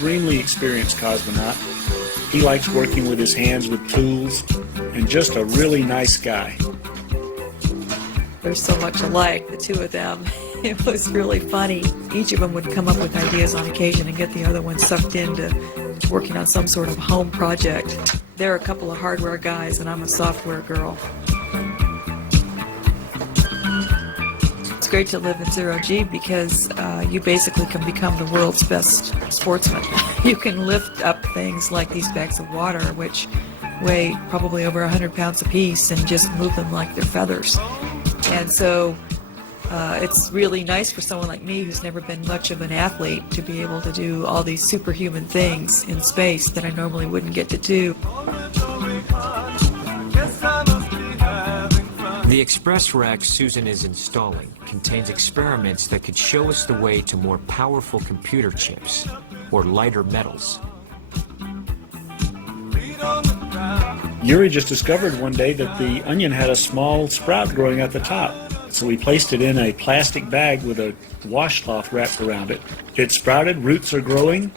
Extremely experienced cosmonaut. He likes working with his hands with tools, and just a really nice guy. They're so much alike, the two of them. It was really funny. Each of them would come up with ideas on occasion and get the other one sucked into working on some sort of home project. They're a couple of hardware guys, and I'm a software girl. It's great to live in zero-G because you basically can become the world's best sportsman. You can lift up things like these bags of water, which weigh probably over 100 pounds apiece, and just move them like they're feathers. And so it's really nice for someone like me who's never been much of an athlete to be able to do all these superhuman things in space that I normally wouldn't get to do. The express rack Susan is installing contains experiments that could show us the way to more powerful computer chips or lighter metals. Yuri just discovered one day that the onion had a small sprout growing at the top. So we placed it in a plastic bag with a washcloth wrapped around it. It sprouted, roots are growing.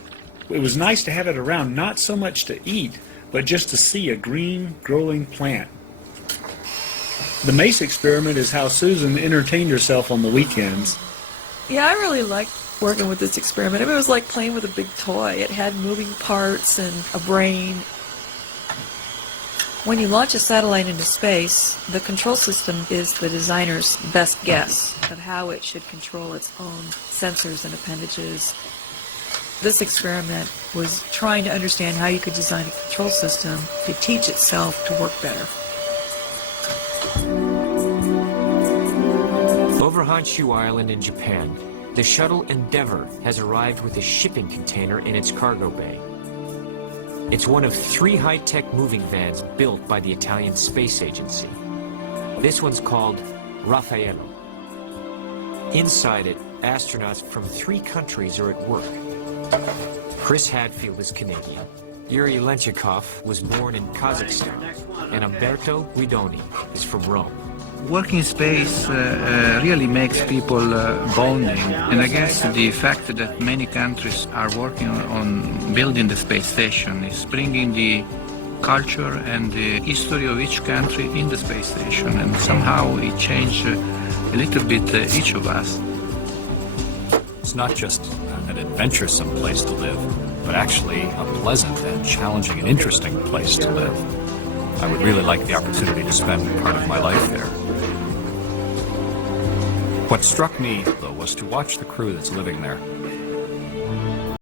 It was nice to have it around, not so much to eat, but just to see a green, growing plant. The mace experiment is how Susan entertained herself on the weekends. Yeah, I really liked working with this experiment. I mean, it was like playing with a big toy. It had moving parts and a brain. When you launch a satellite into space, the control system is the designer's best guess of how it should control its own sensors and appendages. This experiment was trying to understand how you could design a control system to teach itself to work better. Over Honshu Island in Japan, the shuttle Endeavour has arrived with a shipping container in its cargo bay. It's one of 3 high-tech moving vans built by the Italian Space Agency. This one's called Raffaello. Inside it, astronauts from 3 countries are at work. Chris Hadfield is Canadian. Yuri Lenchikov was born in Kazakhstan, and Umberto Guidoni is from Rome. Working in space really makes people bonding, and I guess the fact that many countries are working on building the space station is bringing the culture and the history of each country in the space station, and somehow it changed a little bit each of us. It's not just an adventuresome place to live, but actually a pleasant and challenging and interesting place to live. I would really like the opportunity to spend part of my life there. What struck me, though, was to watch the crew that's living there.